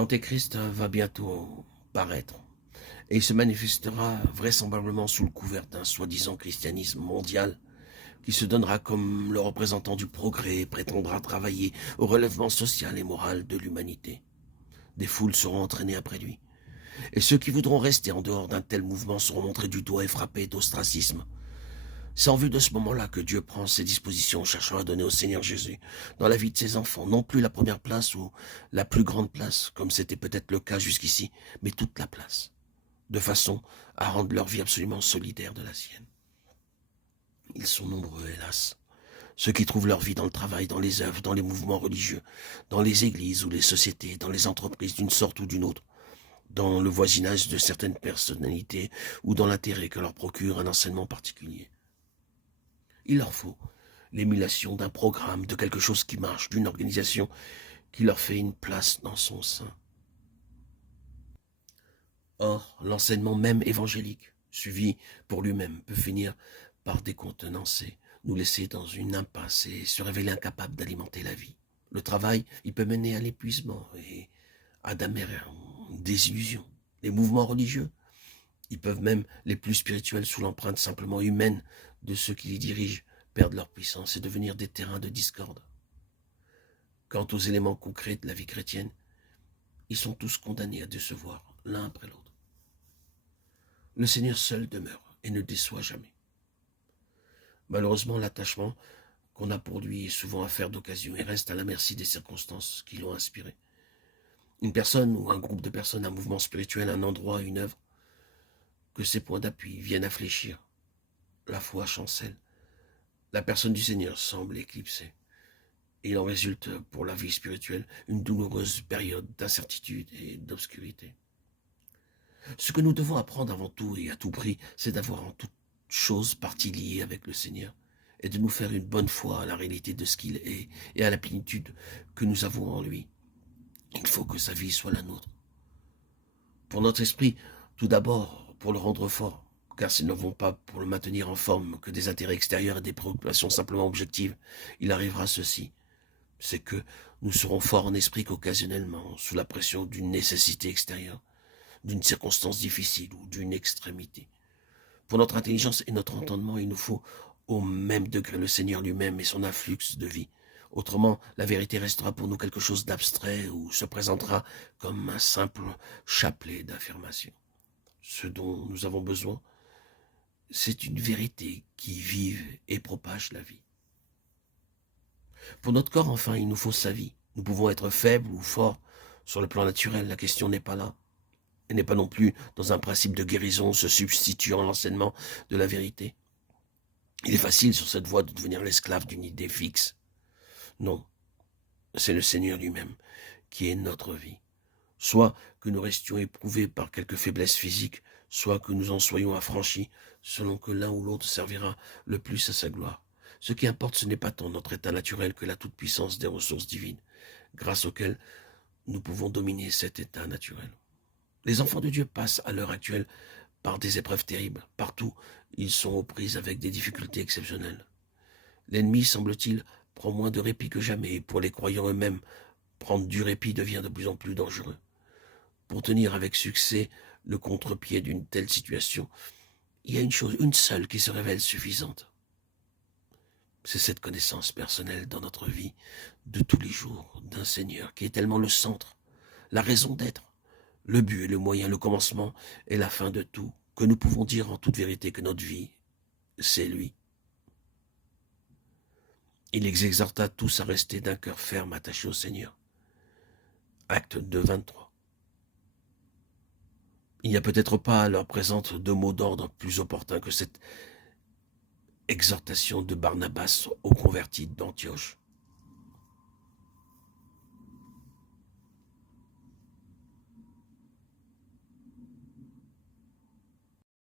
L'Antéchrist va bientôt paraître et il se manifestera vraisemblablement sous le couvert d'un soi-disant christianisme mondial qui se donnera comme le représentant du progrès et prétendra travailler au relèvement social et moral de l'humanité. Des foules seront entraînées après lui, et ceux qui voudront rester en dehors d'un tel mouvement seront montrés du doigt et frappés d'ostracisme. C'est en vue de ce moment-là que Dieu prend ses dispositions, cherchant à donner au Seigneur Jésus, dans la vie de ses enfants, non plus la première place ou la plus grande place, comme c'était peut-être le cas jusqu'ici, mais toute la place, de façon à rendre leur vie absolument solidaire de la sienne. Ils sont nombreux, hélas, ceux qui trouvent leur vie dans le travail, dans les œuvres, dans les mouvements religieux, dans les églises ou les sociétés, dans les entreprises d'une sorte ou d'une autre, dans le voisinage de certaines personnalités ou dans l'intérêt que leur procure un enseignement particulier. Il leur faut l'émulation d'un programme, de quelque chose qui marche, d'une organisation qui leur fait une place dans son sein. Or, l'enseignement même évangélique, suivi pour lui-même, peut finir par décontenancer, nous laisser dans une impasse et se révéler incapable d'alimenter la vie. Le travail, il peut mener à l'épuisement et à d'amères désillusions. Les mouvements religieux, ils peuvent même, les plus spirituels, sous l'empreinte simplement humaine de ceux qui les dirigent, perdre leur puissance et devenir des terrains de discorde. Quant aux éléments concrets de la vie chrétienne, ils sont tous condamnés à décevoir l'un après l'autre. Le Seigneur seul demeure et ne déçoit jamais. Malheureusement, l'attachement qu'on a pour lui est souvent affaire d'occasion et reste à la merci des circonstances qui l'ont inspiré. Une personne ou un groupe de personnes, un mouvement spirituel, un endroit, une œuvre, que ces points d'appui viennent à fléchir. La foi chancelle. La personne du Seigneur semble éclipsée. Et il en résulte pour la vie spirituelle une douloureuse période d'incertitude et d'obscurité. Ce que nous devons apprendre avant tout et à tout prix, c'est d'avoir en toute chose partie liée avec le Seigneur et de nous faire une bonne foi à la réalité de ce qu'il est et à la plénitude que nous avons en lui. Il faut que sa vie soit la nôtre. Pour notre esprit, tout d'abord, pour le rendre fort, car s'ils ne vont pas pour le maintenir en forme que des intérêts extérieurs et des préoccupations simplement objectives, il arrivera ceci, c'est que nous serons forts en esprit qu'occasionnellement, sous la pression d'une nécessité extérieure, d'une circonstance difficile ou d'une extrémité. Pour notre intelligence et notre entendement, il nous faut au même degré le Seigneur lui-même et son afflux de vie. Autrement, la vérité restera pour nous quelque chose d'abstrait ou se présentera comme un simple chapelet d'affirmation. Ce dont nous avons besoin, c'est une vérité qui vive et propage la vie. Pour notre corps, enfin, il nous faut sa vie. Nous pouvons être faibles ou forts sur le plan naturel, la question n'est pas là. Elle n'est pas non plus dans un principe de guérison se substituant à l'enseignement de la vérité. Il est facile sur cette voie de devenir l'esclave d'une idée fixe. Non, c'est le Seigneur lui-même qui est notre vie. Soit que nous restions éprouvés par quelque faiblesse physique, soit que nous en soyons affranchis, selon que l'un ou l'autre servira le plus à sa gloire. Ce qui importe, ce n'est pas tant notre état naturel que la toute-puissance des ressources divines, grâce auxquelles nous pouvons dominer cet état naturel. Les enfants de Dieu passent à l'heure actuelle par des épreuves terribles. Partout, ils sont aux prises avec des difficultés exceptionnelles. L'ennemi, semble-t-il, prend moins de répit que jamais, et pour les croyants eux-mêmes, prendre du répit devient de plus en plus dangereux. Pour tenir avec succès le contre-pied d'une telle situation, il y a une chose, une seule, qui se révèle suffisante. C'est cette connaissance personnelle dans notre vie de tous les jours d'un Seigneur qui est tellement le centre, la raison d'être, le but et le moyen, le commencement et la fin de tout, que nous pouvons dire en toute vérité que notre vie, c'est lui. Il les exhorta tous à rester d'un cœur ferme attaché au Seigneur. Acte 2, 23. Il n'y a peut-être pas à leur présente de mots d'ordre plus opportuns que cette exhortation de Barnabas aux convertis d'Antioche.